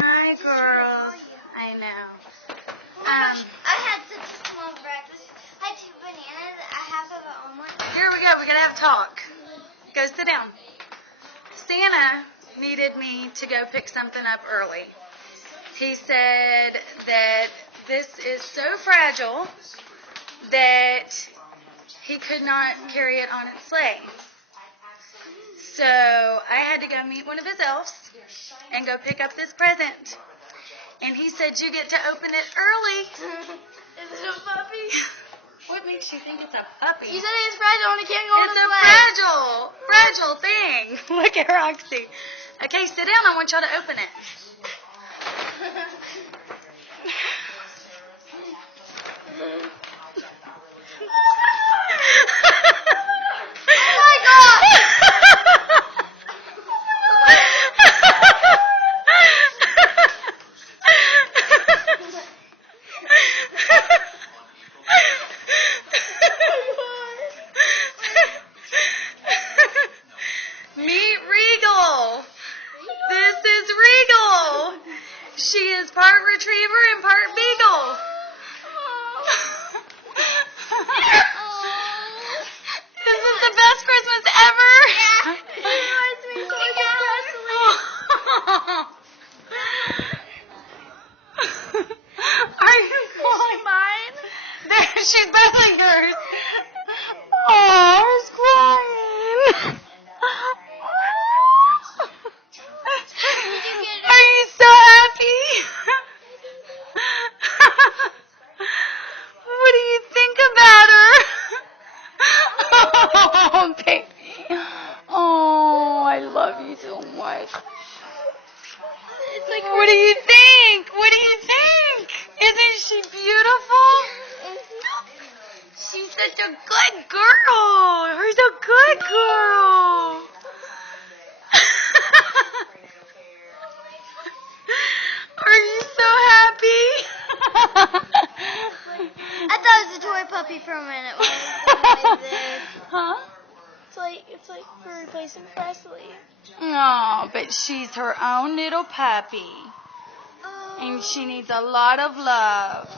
Hi, girls. I know. I had such a small breakfast. I had 2 bananas, half of an omelet. Here we go. We gotta have a talk. Go sit down. Santa needed me to go pick something up early. He said that this is so fragile that he could not carry it on its sleigh. So I had to go meet one of his elves and go pick up this present. And he said you get to open it early. Is it a puppy? What makes you think it's a puppy? You said it's fragile and it can't go on It's a a fragile thing. Look at Roxy. Okay, sit down. I want y'all to open it. Oh my God! Meet Regal. This is Regal. She is part retriever and part beagle. This is the best Christmas ever. It reminds me so much of Presley. Are you calling mine? There, she's bothing yours. Oh, I was crying. Are you so happy? What do you think about her? Oh, baby. Oh, I love you so much. It's like, What do you think? What do you think? Isn't she beautiful? She's such a good girl. She's a good girl. Are you so happy? I thought it was a toy puppy for a minute. When I was doing this. Huh? It's like for replacing Presley. No, but she's her own little puppy. And she needs a lot of love.